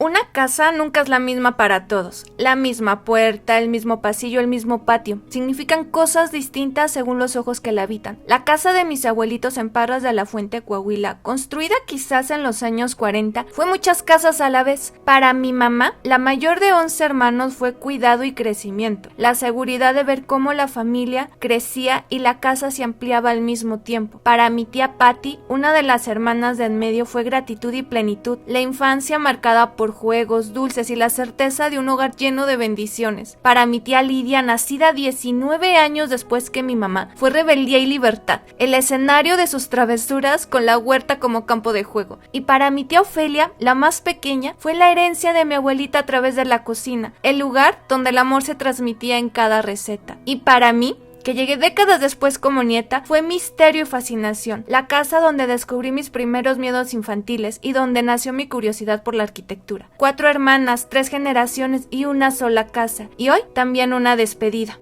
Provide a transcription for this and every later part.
Una casa nunca es la misma para todos. La misma puerta, el mismo pasillo, el mismo patio. Significan cosas distintas según los ojos que la habitan. La casa de mis abuelitos en Parras de la Fuente, Coahuila, construida quizás en los años 40, fue muchas casas a la vez. Para mi mamá, la mayor de 11 hermanos, fue cuidado y crecimiento. La seguridad de ver cómo la familia crecía y la casa se ampliaba al mismo tiempo. Para mi tía Patty, una de las hermanas de en medio, fue gratitud y plenitud. La infancia marcada por juegos, dulces y la certeza de un hogar lleno de bendiciones. Para mi tía Lidia, nacida 19 años después que mi mamá, fue rebeldía y libertad, el escenario de sus travesuras con la huerta como campo de juego. Y para mi tía Ofelia, la más pequeña, fue la herencia de mi abuelita a través de la cocina, el lugar donde el amor se transmitía en cada receta. Y para mí, que llegué décadas después como nieta, fue misterio y fascinación, la casa donde descubrí mis primeros miedos infantiles y donde nació mi curiosidad por la arquitectura. 4 hermanas, 3 generaciones y una sola casa, y hoy también una despedida.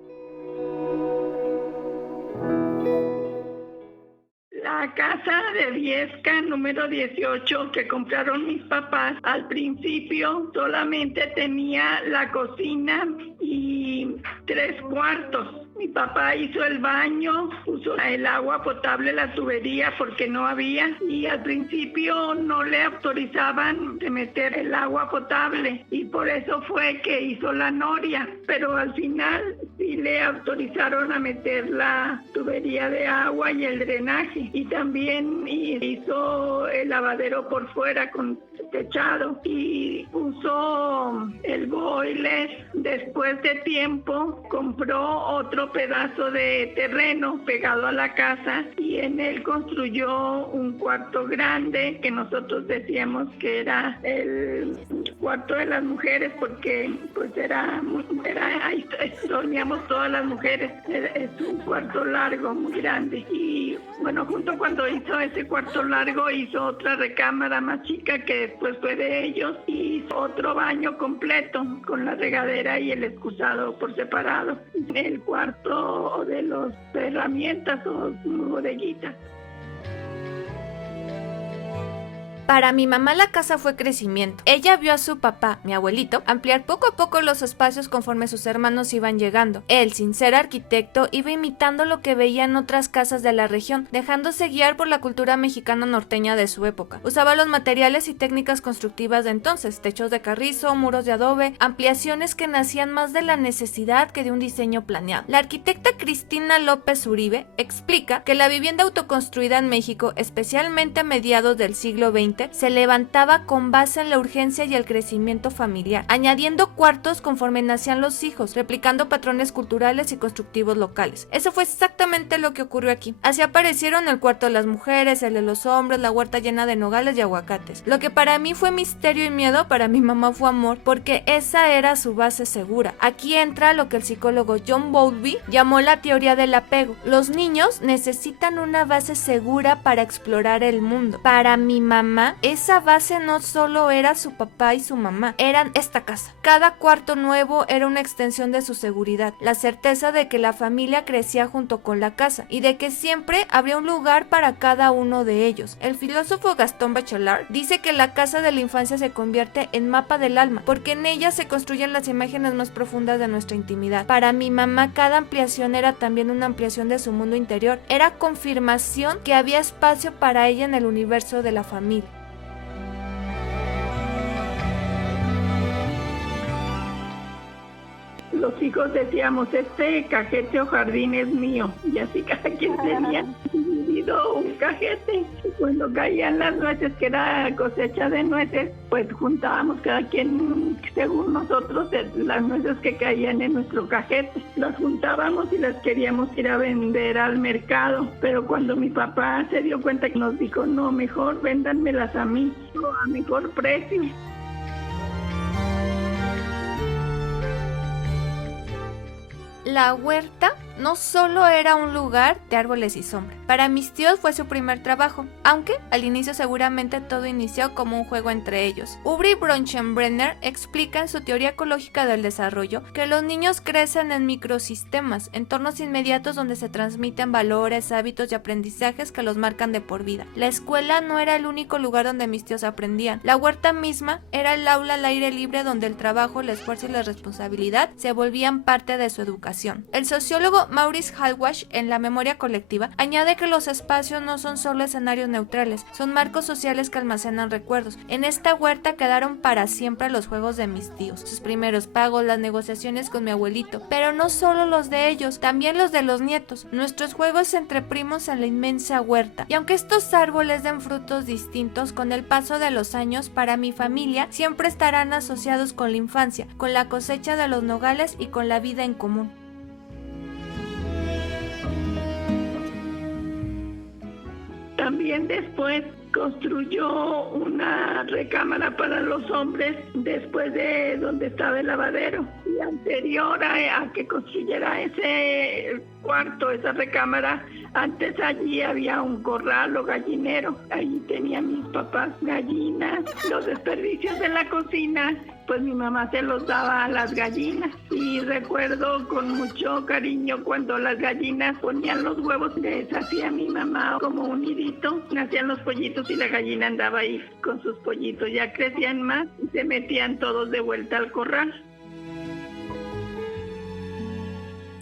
La casa de Viesca, número 18, que compraron mis papás, al principio solamente tenía la cocina y 3 cuartos. Mi papá hizo el baño, puso el agua potable, la tubería, porque no había, y al principio no le autorizaban de meter el agua potable, y por eso fue que hizo la noria, pero al final sí le autorizaron a meter la tubería de agua y el drenaje, y también hizo el lavadero por fuera con techado, y puso el boiler. Después de tiempo compró otro pedazo de terreno pegado a la casa y en él construyó un cuarto grande que nosotros decíamos que era el cuarto de las mujeres, porque pues ahí dormíamos todas las mujeres. Es un cuarto largo muy grande, y bueno, junto cuando hizo ese cuarto largo hizo otra recámara más chica que después fue de ellos, y hizo otro baño completo con la regadera y el excusado por separado. El cuarto de las herramientas o bodeguita. Para mi mamá la casa fue crecimiento. Ella vio a su papá, mi abuelito, ampliar poco a poco los espacios conforme sus hermanos iban llegando. Él, sin ser arquitecto, iba imitando lo que veía en otras casas de la región, dejándose guiar por la cultura mexicana norteña de su época. Usaba los materiales y técnicas constructivas de entonces, techos de carrizo, muros de adobe, ampliaciones que nacían más de la necesidad que de un diseño planeado. La arquitecta Cristina López Uribe explica que la vivienda autoconstruida en México, especialmente a mediados del siglo XX, se levantaba con base en la urgencia y el crecimiento familiar, añadiendo cuartos conforme nacían los hijos, replicando patrones culturales y constructivos locales. Eso fue exactamente lo que ocurrió aquí. Así aparecieron el cuarto de las mujeres, el de los hombres, la huerta llena de nogales y aguacates. Lo que para mí fue misterio y miedo, para mi mamá fue amor, porque esa era su base segura. Aquí entra lo que el psicólogo John Bowlby llamó la teoría del apego. Los niños necesitan una base segura para explorar el mundo. Para mi mamá, esa base no solo era su papá y su mamá, eran esta casa. Cada cuarto nuevo era una extensión de su seguridad, la certeza de que la familia crecía junto con la casa y de que siempre habría un lugar para cada uno de ellos. El filósofo Gastón Bachelard dice que la casa de la infancia se convierte en mapa del alma, porque en ella se construyen las imágenes más profundas de nuestra intimidad. Para mi mamá, cada ampliación era también una ampliación de su mundo interior, era confirmación que había espacio para ella en el universo de la familia. Los hijos decíamos, este cajete o jardín es mío, y así cada quien tenía dividido un cajete. Y cuando caían las nueces, que era cosecha de nueces, pues juntábamos cada quien, según nosotros, las nueces que caían en nuestro cajete. Las juntábamos y las queríamos ir a vender al mercado, pero cuando mi papá se dio cuenta, que nos dijo, no, mejor véndanmelas a mí, a mejor precio. La huerta no solo era un lugar de árboles y sombra. Para mis tíos fue su primer trabajo, aunque al inicio seguramente todo inició como un juego entre ellos. Ubre Bronfenbrenner explica en su teoría ecológica del desarrollo que los niños crecen en microsistemas, entornos inmediatos donde se transmiten valores, hábitos y aprendizajes que los marcan de por vida. La escuela no era el único lugar donde mis tíos aprendían. La huerta misma era el aula al aire libre donde el trabajo, el esfuerzo y la responsabilidad se volvían parte de su educación. El sociólogo Maurice Halwash, en La memoria colectiva, añade que los espacios no son solo escenarios neutrales, son marcos sociales que almacenan recuerdos. En esta huerta quedaron para siempre los juegos de mis tíos, sus primeros pagos, las negociaciones con mi abuelito, pero no solo los de ellos, también los de los nietos, nuestros juegos entre primos en la inmensa huerta. Y aunque estos árboles den frutos distintos, con el paso de los años, para mi familia siempre estarán asociados con la infancia, con la cosecha de los nogales y con la vida en común. También después construyó una recámara para los hombres después de donde estaba el lavadero. Y anterior a que construyera ese cuarto, esa recámara, antes allí había un corral o gallinero. Allí tenían mis papás gallinas. Los desperdicios de la cocina, pues mi mamá se los daba a las gallinas. Y recuerdo con mucho cariño cuando las gallinas ponían los huevos, les hacía mi mamá como un nidito, nacían los pollitos y la gallina andaba ahí con sus pollitos. Ya crecían más y se metían todos de vuelta al corral.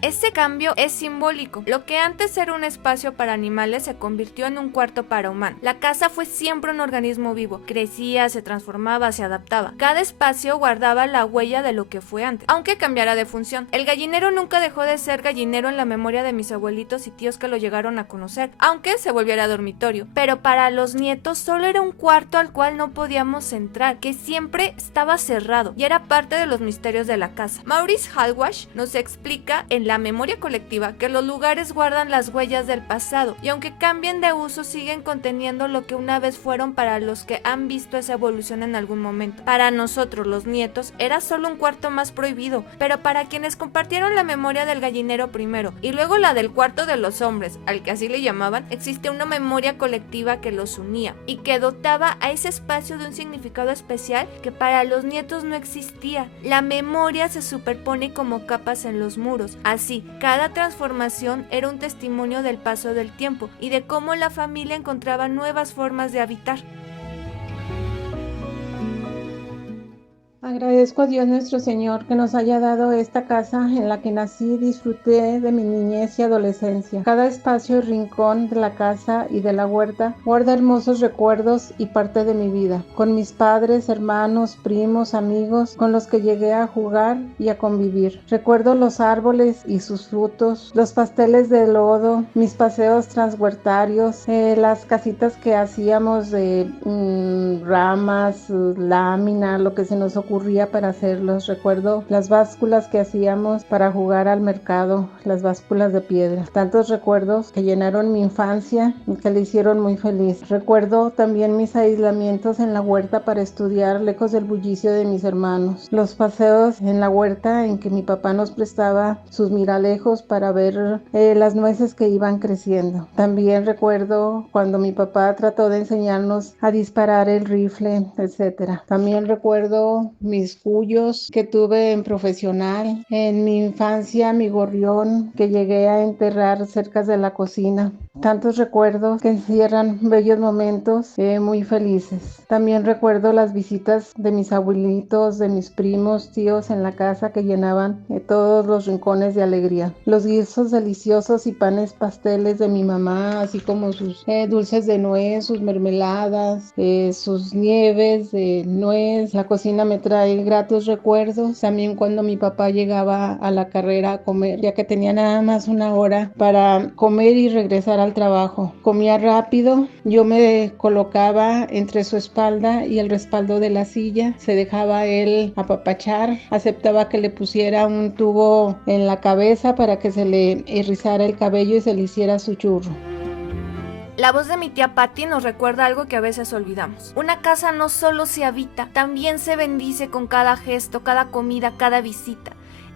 Este cambio es simbólico. Lo que antes era un espacio para animales se convirtió en un cuarto para humanos. La casa fue siempre un organismo vivo. Crecía, se transformaba, se adaptaba. Cada espacio guardaba la huella de lo que fue antes, aunque cambiara de función. El gallinero nunca dejó de ser gallinero en la memoria de mis abuelitos y tíos que lo llegaron a conocer, aunque se volviera dormitorio. Pero para los nietos solo era un cuarto al cual no podíamos entrar, que siempre estaba cerrado y era parte de los misterios de la casa. Maurice Halwash nos explica en La memoria colectiva que los lugares guardan las huellas del pasado y aunque cambien de uso siguen conteniendo lo que una vez fueron para los que han visto esa evolución en algún momento. Para nosotros los nietos era solo un cuarto más prohibido, pero para quienes compartieron la memoria del gallinero primero y luego la del cuarto de los hombres, al que así le llamaban, existe una memoria colectiva que los unía y que dotaba a ese espacio de un significado especial que para los nietos no existía. La memoria se superpone como capas en los muros. Así, cada transformación era un testimonio del paso del tiempo y de cómo la familia encontraba nuevas formas de habitar. Agradezco a Dios nuestro Señor que nos haya dado esta casa en la que nací y disfruté de mi niñez y adolescencia. Cada espacio y rincón de la casa y de la huerta guarda hermosos recuerdos y parte de mi vida, con mis padres, hermanos, primos, amigos, con los que llegué a jugar y a convivir. Recuerdo los árboles y sus frutos, los pasteles de lodo, mis paseos transhuertarios, las casitas que hacíamos de ramas, lámina, lo que se nos ocurría para hacerlos. Recuerdo las básculas que hacíamos para jugar al mercado, las básculas de piedra. Tantos recuerdos que llenaron mi infancia y que le hicieron muy feliz. Recuerdo también mis aislamientos en la huerta para estudiar lejos del bullicio de mis hermanos. Los paseos en la huerta en que mi papá nos prestaba sus miralejos para ver las nueces que iban creciendo. También recuerdo cuando mi papá trató de enseñarnos a disparar el rifle, etc. También recuerdo mis cuyos que tuve en profesional, en mi infancia mi gorrión que llegué a enterrar cerca de la cocina. Tantos recuerdos que encierran bellos momentos muy felices. También recuerdo las visitas de mis abuelitos, de mis primos, tíos en la casa que llenaban todos los rincones de alegría. Los guisos deliciosos y panes pasteles de mi mamá, así como sus dulces de nuez, sus mermeladas, sus nieves de nuez. La cocina me trae gratos recuerdos. También cuando mi papá llegaba a la carrera a comer, ya que tenía nada más una hora para comer y regresar al trabajo. Comía rápido, yo me colocaba entre su espalda y el respaldo de la silla, se dejaba él apapachar, aceptaba que le pusiera un tubo en la cabeza para que se le erizara el cabello y se le hiciera su churro. La voz de mi tía Patty nos recuerda algo que a veces olvidamos. Una casa no solo se habita, también se bendice con cada gesto, cada comida, cada visita.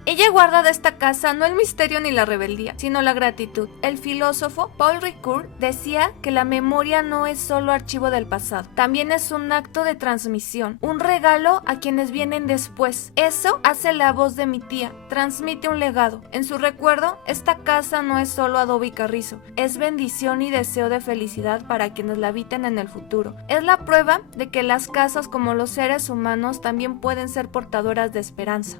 Ella guarda de esta casa no el misterio ni la rebeldía, sino la gratitud. El filósofo Paul Ricoeur decía que la memoria no es solo archivo del pasado, también es un acto de transmisión, un regalo a quienes vienen después. Eso hace la voz de mi tía, transmite un legado. En su recuerdo, esta casa no es solo adobe y carrizo, es bendición y deseo de felicidad para quienes la habiten en el futuro. Es la prueba de que las casas, como los seres humanos, también pueden ser portadoras de esperanza.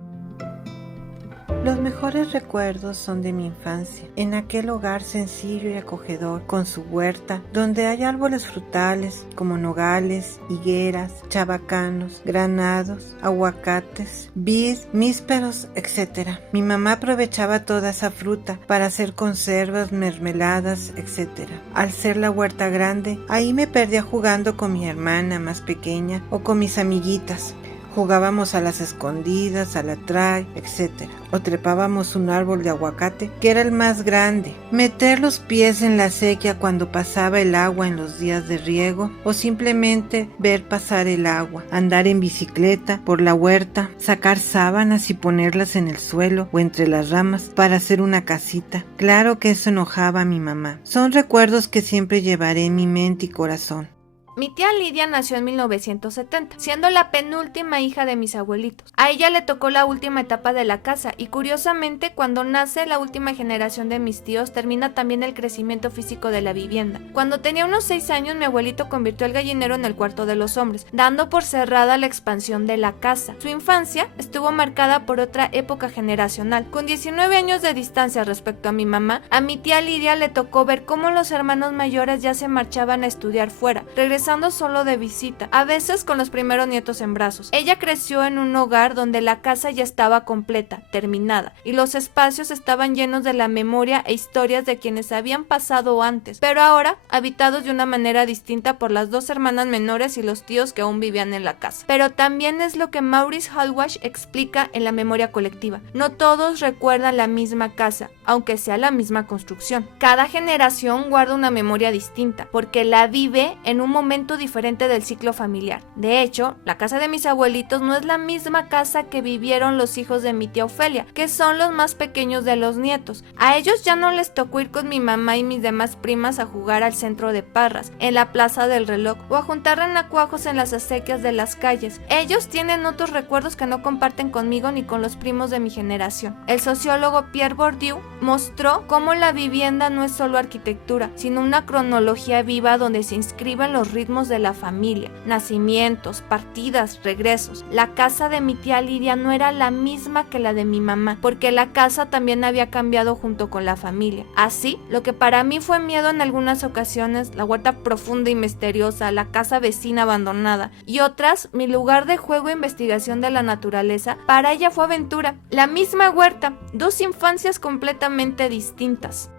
Los mejores recuerdos son de mi infancia, en aquel hogar sencillo y acogedor, con su huerta, donde hay árboles frutales como nogales, higueras, chabacanos, granados, aguacates, vid, mísperos, etc. Mi mamá aprovechaba toda esa fruta para hacer conservas, mermeladas, etc. Al ser la huerta grande, ahí me perdía jugando con mi hermana más pequeña o con mis amiguitas. Jugábamos a las escondidas, a la tray, etc. O trepábamos un árbol de aguacate, que era el más grande. Meter los pies en la acequia cuando pasaba el agua en los días de riego, o simplemente ver pasar el agua. Andar en bicicleta por la huerta, sacar sábanas y ponerlas en el suelo o entre las ramas para hacer una casita. Claro que eso enojaba a mi mamá. Son recuerdos que siempre llevaré en mi mente y corazón. Mi tía Lidia nació en 1970, siendo la penúltima hija de mis abuelitos. A ella le tocó la última etapa de la casa y curiosamente cuando nace la última generación de mis tíos termina también el crecimiento físico de la vivienda. Cuando tenía unos 6 años mi abuelito convirtió el gallinero en el cuarto de los hombres, dando por cerrada la expansión de la casa. Su infancia estuvo marcada por otra época generacional. Con 19 años de distancia respecto a mi mamá, a mi tía Lidia le tocó ver cómo los hermanos mayores ya se marchaban a estudiar fuera, regresando solo de visita, a veces con los primeros nietos en brazos. Ella creció en un hogar donde la casa ya estaba completa, terminada, y los espacios estaban llenos de la memoria e historias de quienes habían pasado antes, pero ahora habitados de una manera distinta por las 2 hermanas menores y los tíos que aún vivían en la casa. Pero también es lo que Maurice Hallwash explica en la memoria colectiva. No todos recuerdan la misma casa, aunque sea la misma construcción. Cada generación guarda una memoria distinta, porque la vive en un momento diferente del ciclo familiar. De hecho, la casa de mis abuelitos no es la misma casa que vivieron los hijos de mi tía Ofelia, que son los más pequeños de los nietos. A ellos ya no les tocó ir con mi mamá y mis demás primas a jugar al centro de Parras, en la Plaza del Reloj, o a juntar renacuajos en las acequias de las calles. Ellos tienen otros recuerdos que no comparten conmigo ni con los primos de mi generación. El sociólogo Pierre Bourdieu mostró cómo la vivienda no es solo arquitectura, sino una cronología viva donde se inscriben los ritmos de la familia, nacimientos, partidas, regresos. La casa de mi tía Lidia no era la misma que la de mi mamá, porque la casa también había cambiado junto con la familia. Así, lo que para mí fue miedo en algunas ocasiones, la huerta profunda y misteriosa, la casa vecina abandonada, y otras, mi lugar de juego e investigación de la naturaleza, para ella fue aventura. La misma huerta, 2 infancias completamente distintas.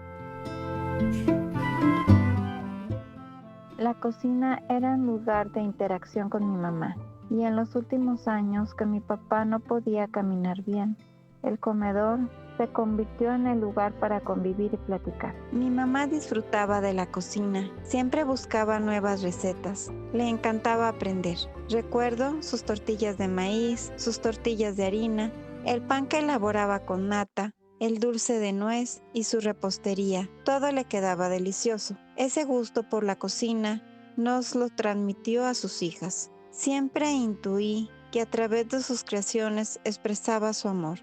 La cocina era un lugar de interacción con mi mamá, y en los últimos años que mi papá no podía caminar bien, el comedor se convirtió en el lugar para convivir y platicar. Mi mamá disfrutaba de la cocina, siempre buscaba nuevas recetas, le encantaba aprender. Recuerdo sus tortillas de maíz, sus tortillas de harina, el pan que elaboraba con nata, el dulce de nuez y su repostería. Todo le quedaba delicioso. Ese gusto por la cocina nos lo transmitió a sus hijas. Siempre intuí que a través de sus creaciones expresaba su amor.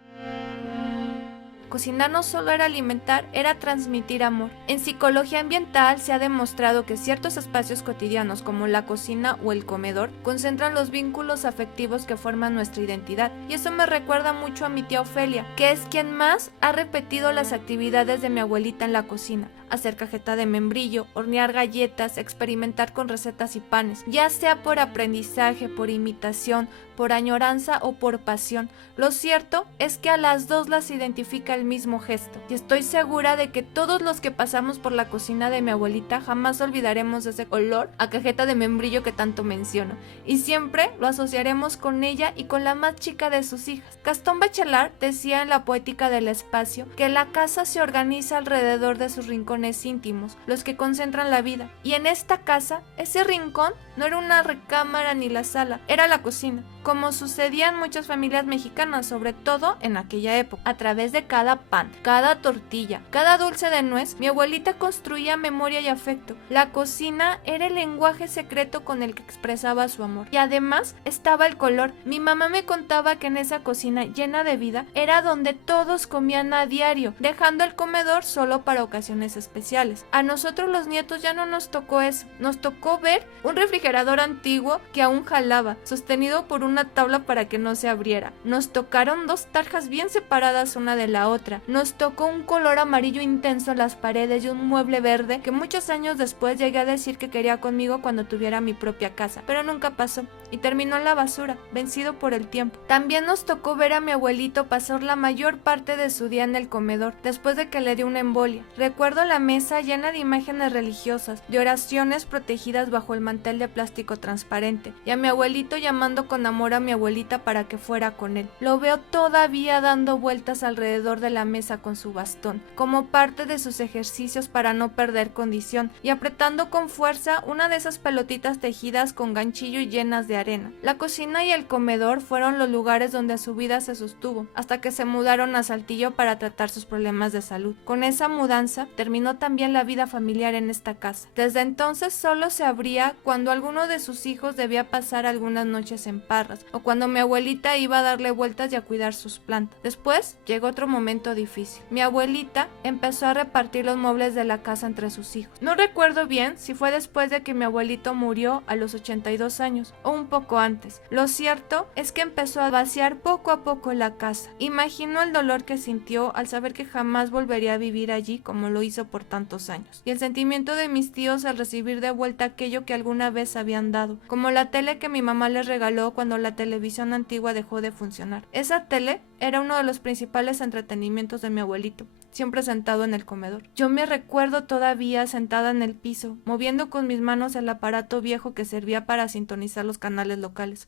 Cocinar no solo era alimentar, era transmitir amor. En psicología ambiental se ha demostrado que ciertos espacios cotidianos como la cocina o el comedor concentran los vínculos afectivos que forman nuestra identidad. Y eso me recuerda mucho a mi tía Ofelia, que es quien más ha repetido las actividades de mi abuelita en la cocina. Hacer cajeta de membrillo, hornear galletas, experimentar con recetas y panes, ya sea por aprendizaje, por imitación, por añoranza o por pasión. Lo cierto es que a las 2 las identifica el mismo gesto, y estoy segura de que todos los que pasamos por la cocina de mi abuelita jamás olvidaremos ese olor a cajeta de membrillo que tanto menciono, y siempre lo asociaremos con ella y con la más chica de sus hijas. Gastón Bachelard decía en La poética del espacio que la casa se organiza alrededor de sus rincones íntimos, los que concentran la vida, y en esta casa, ese rincón no era una recámara ni la sala, era la cocina. como sucedía en muchas familias mexicanas, sobre todo en aquella época. A través de cada pan, cada tortilla, cada dulce de nuez, mi abuelita construía memoria y afecto. La cocina era el lenguaje secreto con el que expresaba su amor. Y además estaba el color. Mi mamá me contaba que en esa cocina llena de vida era donde todos comían a diario, dejando el comedor solo para ocasiones especiales. A nosotros los nietos ya no nos tocó eso. Nos tocó ver un refrigerador antiguo que aún jalaba, sostenido por una tabla para que no se abriera. Nos tocaron dos tarjas bien separadas una de la otra. Nos tocó un color amarillo intenso en las paredes y un mueble verde que muchos años después llegué a decir que quería conmigo cuando tuviera mi propia casa, pero nunca pasó y terminó en la basura, vencido por el tiempo. También nos tocó ver a mi abuelito pasar la mayor parte de su día en el comedor, después de que le dio una embolia. Recuerdo la mesa llena de imágenes religiosas, de oraciones protegidas bajo el mantel de plástico transparente, y a mi abuelito llamando con amor a mi abuelita para que fuera con él. Lo veo todavía dando vueltas alrededor de la mesa con su bastón, como parte de sus ejercicios para no perder condición, y apretando con fuerza una de esas pelotitas tejidas con ganchillo y llenas de arena. La cocina y el comedor fueron los lugares donde su vida se sostuvo, hasta que se mudaron a Saltillo para tratar sus problemas de salud. Con esa mudanza terminó también la vida familiar en esta casa. Desde entonces solo se abría cuando alguno de sus hijos debía pasar algunas noches en Parras, o cuando mi abuelita iba a darle vueltas y a cuidar sus plantas. Después llegó otro momento difícil. Mi abuelita empezó a repartir los muebles de la casa entre sus hijos. No recuerdo bien si fue después de que mi abuelito murió a los 82 años o un poco antes. Lo cierto es que empezó a vaciar poco a poco la casa. Imagino el dolor que sintió al saber que jamás volvería a vivir allí como lo hizo por tantos años, y el sentimiento de mis tíos al recibir de vuelta aquello que alguna vez habían dado, como la tele que mi mamá les regaló cuando la televisión antigua dejó de funcionar. Esa tele era uno de los principales entretenimientos de mi abuelito, siempre sentado en el comedor. Yo me recuerdo todavía sentada en el piso, moviendo con mis manos el aparato viejo que servía para sintonizar los canales locales.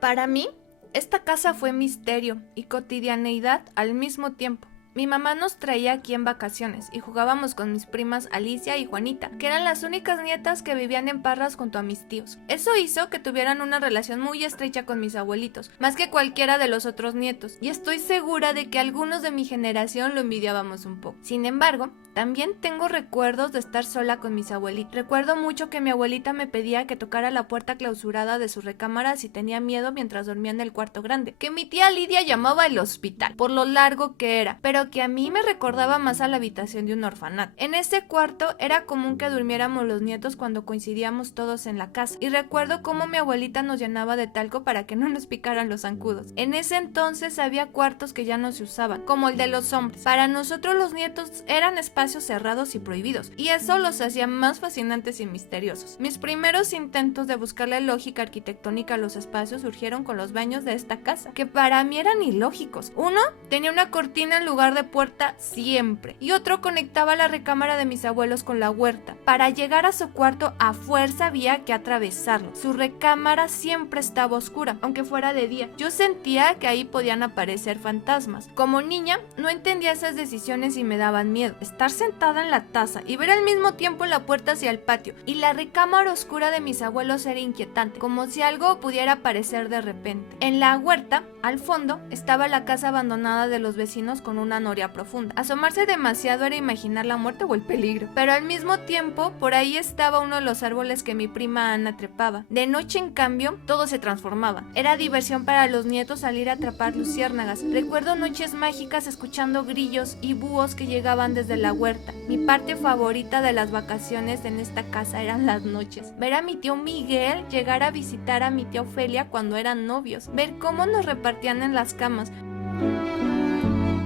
Para mí, esta casa fue misterio y cotidianeidad al mismo tiempo. Mi mamá nos traía aquí en vacaciones y jugábamos con mis primas Alicia y Juanita, que eran las únicas nietas que vivían en Parras junto a mis tíos. Eso hizo que tuvieran una relación muy estrecha con mis abuelitos, más que cualquiera de los otros nietos, y estoy segura de que algunos de mi generación lo envidiábamos un poco. Sin embargo, también tengo recuerdos de estar sola con mis abuelitos. Recuerdo mucho que mi abuelita me pedía que tocara la puerta clausurada de su recámara si tenía miedo mientras dormía en el cuarto grande, que mi tía Lidia llamaba el hospital, por lo largo que era, pero que a mí me recordaba más a la habitación de un orfanato. En ese cuarto era común que durmiéramos los nietos cuando coincidíamos todos en la casa, y recuerdo cómo mi abuelita nos llenaba de talco para que no nos picaran los zancudos. En ese entonces había cuartos que ya no se usaban, como el de los hombres. Para nosotros los nietos eran espacios cerrados y prohibidos, y eso los hacía más fascinantes y misteriosos. Mis primeros intentos de buscarle lógica arquitectónica a los espacios surgieron con los baños de esta casa, que para mí eran ilógicos. Uno tenía una cortina en lugar de puerta siempre, y otro conectaba la recámara de mis abuelos con la huerta. Para llegar a su cuarto a fuerza había que atravesarlo. Su recámara siempre estaba oscura, aunque fuera de día. Yo sentía que ahí podían aparecer fantasmas. Como niña no entendía esas decisiones y me daban miedo. Estar sentada en la taza y ver al mismo tiempo la puerta hacia el patio y la recámara oscura de mis abuelos era inquietante, como si algo pudiera aparecer de repente. En la huerta, al fondo, estaba la casa abandonada de los vecinos con una noria profunda. Asomarse demasiado era imaginar la muerte o el peligro, pero al mismo tiempo, por ahí estaba uno de los árboles que mi prima Ana trepaba. De noche, en cambio, todo se transformaba. Era diversión para los nietos salir a atrapar luciérnagas. Recuerdo noches mágicas escuchando grillos y búhos que llegaban desde la huerta. Mi parte favorita de las vacaciones en esta casa eran las noches. Ver a mi tío Miguel llegar a visitar a mi tía Ofelia cuando eran novios. Ver cómo nos repartían en las camas.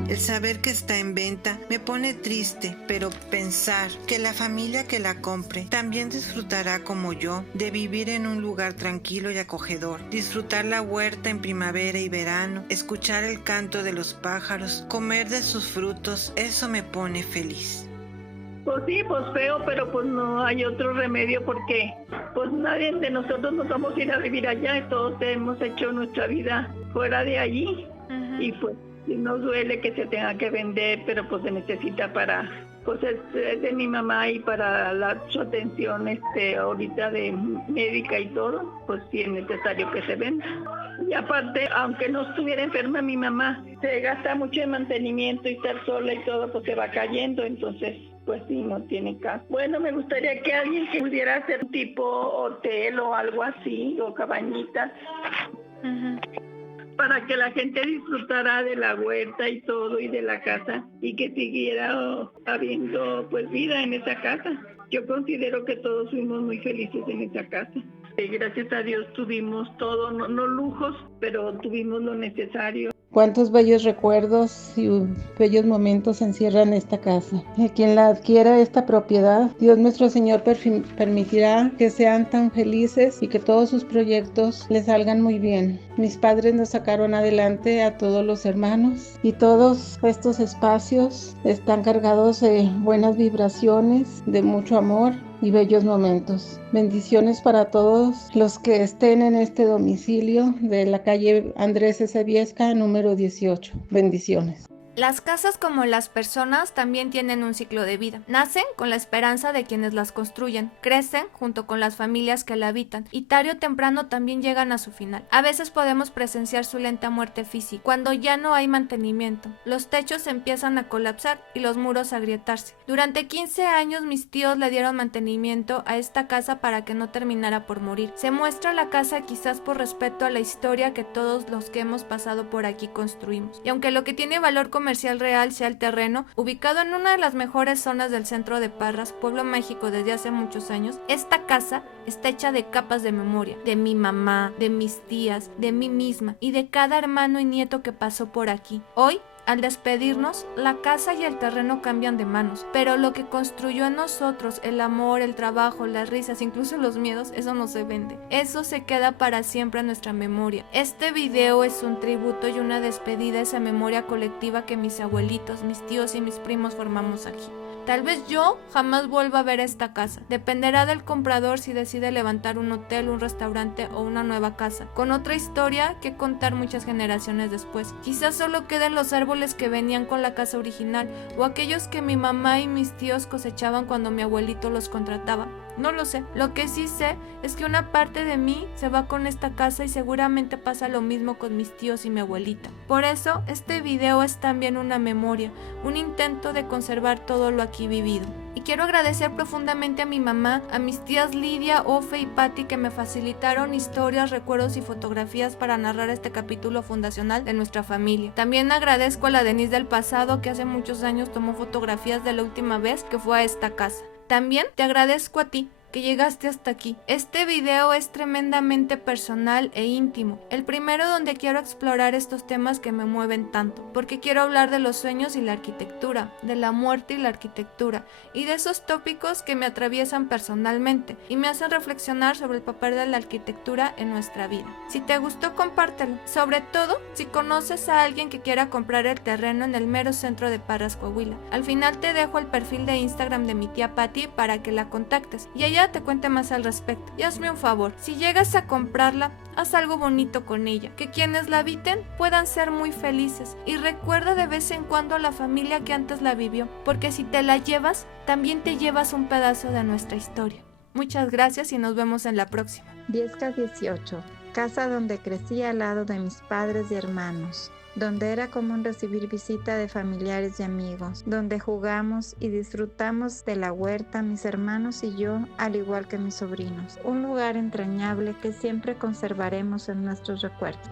El saber que está en venta me pone triste, pero pensar que la familia que la compre también disfrutará como yo de vivir en un lugar tranquilo y acogedor, disfrutar la huerta en primavera y verano, escuchar el canto de los pájaros, comer de sus frutos, eso me pone feliz. Pues sí, pues feo, pero pues no hay otro remedio porque pues nadie de nosotros nos vamos a ir a vivir allá y todos hemos hecho nuestra vida fuera de allí. Y pues nos duele que se tenga que vender, pero pues se necesita para pues es de mi mamá, y para su atención ahorita de médica y todo, pues sí es necesario que se venda. Y aparte, aunque no estuviera enferma mi mamá, se gasta mucho en mantenimiento y estar sola y todo, pues se va cayendo, entonces pues sí, no tiene caso. Bueno, me gustaría que alguien que pudiera hacer tipo hotel o algo así, o cabañitas, para que la gente disfrutara de la huerta y todo, y de la casa, y que siguiera habiendo pues vida en esa casa. Yo considero que todos fuimos muy felices en esa casa. Gracias a Dios tuvimos todo, no lujos, pero tuvimos lo necesario. Cuántos bellos recuerdos y bellos momentos encierran esta casa. Quien la adquiera esta propiedad, Dios nuestro Señor permitirá que sean tan felices y que todos sus proyectos les salgan muy bien. Mis padres nos sacaron adelante a todos los hermanos, y todos estos espacios están cargados de buenas vibraciones, de mucho amor y bellos momentos. Bendiciones para todos los que estén en este domicilio de la calle Andrés S. Viesca, número 18. Bendiciones. Las casas, como las personas, también tienen un ciclo de vida. Nacen con la esperanza de quienes las construyen, crecen junto con las familias que la habitan, y tarde o temprano también llegan a su final. A veces podemos presenciar su lenta muerte física, cuando ya no hay mantenimiento. Los techos empiezan a colapsar y los muros a agrietarse. Durante 15 años mis tíos le dieron mantenimiento a esta casa para que no terminara por morir. Se muestra la casa quizás por respeto a la historia que todos los que hemos pasado por aquí construimos. Y aunque lo que tiene valor comercial real sea el terreno, ubicado en una de las mejores zonas del centro de Parras, Pueblo Mágico, desde hace muchos años, esta casa está hecha de capas de memoria, de mi mamá, de mis tías, de mí misma y de cada hermano y nieto que pasó por aquí. Hoy, al despedirnos, la casa y el terreno cambian de manos, pero lo que construyó en nosotros, el amor, el trabajo, las risas, incluso los miedos, eso no se vende. Eso se queda para siempre en nuestra memoria. Este video es un tributo y una despedida a esa memoria colectiva que mis abuelitos, mis tíos y mis primos formamos aquí. Tal vez yo jamás vuelva a ver esta casa. Dependerá del comprador si decide levantar un hotel, un restaurante o una nueva casa, con otra historia que contar muchas generaciones después. Quizás solo queden los árboles que venían con la casa original, o aquellos que mi mamá y mis tíos cosechaban cuando mi abuelito los contrataba. No lo sé. Lo que sí sé es que una parte de mí se va con esta casa, y seguramente pasa lo mismo con mis tíos y mi abuelita. Por eso, este video es también una memoria, un intento de conservar todo lo aquí vivido. Y quiero agradecer profundamente a mi mamá, a mis tías Lidia, Ofe y Patti, que me facilitaron historias, recuerdos y fotografías para narrar este capítulo fundacional de nuestra familia. También agradezco a la Denise del pasado, que hace muchos años tomó fotografías de la última vez que fue a esta casa. También te agradezco a ti, que llegaste hasta aquí. Este video es tremendamente personal e íntimo, el primero donde quiero explorar estos temas que me mueven tanto, porque quiero hablar de los sueños y la arquitectura, de la muerte y la arquitectura, y de esos tópicos que me atraviesan personalmente y me hacen reflexionar sobre el papel de la arquitectura en nuestra vida. Si te gustó, compártelo, sobre todo si conoces a alguien que quiera comprar el terreno en el mero centro de Parras, Coahuila. Al final te dejo el perfil de Instagram de mi tía Patti para que la contactes y ella te cuente más al respecto. Y hazme un favor, si llegas a comprarla, haz algo bonito con ella, que quienes la habiten puedan ser muy felices, y recuerda de vez en cuando a la familia que antes la vivió, porque si te la llevas, también te llevas un pedazo de nuestra historia. Muchas gracias y nos vemos en la próxima. Viesca 18, casa donde crecí al lado de mis padres y hermanos, donde era común recibir visita de familiares y amigos, donde jugamos y disfrutamos de la huerta mis hermanos y yo, al igual que mis sobrinos. Un lugar entrañable que siempre conservaremos en nuestros recuerdos.